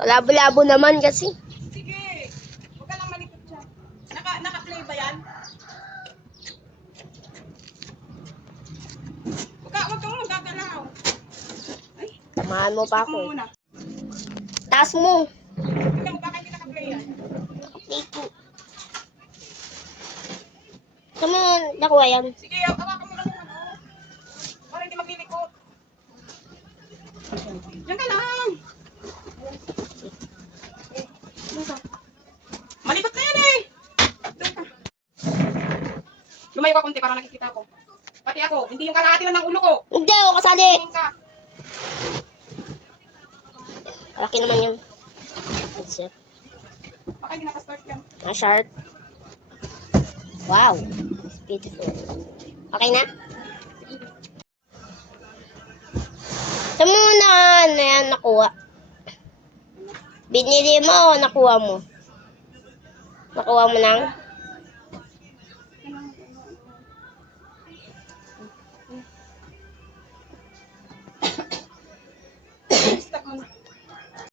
Labo-labo naman kasi. Sige. Huwag ka lang malikot siya. Naka-play ba yan? Huwag kang magagalaw. Ay, Samahan mo pa stop ako. mo muna. Taas mo. Tignan mo, baka hindi naka-play yan. Play ko. Saan mo nakuha yan? Sige, hawakan mo lang yung ano. Para hindi maglilikot. Diyan ka lang. Malikot na yan eh. Doon ka. Lumayo ka konti para nakikita ko. Pati ako, hindi yung kalahati lang ng ulo ko. Hindi ako kasali. Tingin ka. Malaki naman yun. Baka hindi nakastart yan. Sharp. Wow. It's beautiful. Okay na? Saan mo na yan nakuha? Binili mo o nakuha mo? Nakuha mo nang?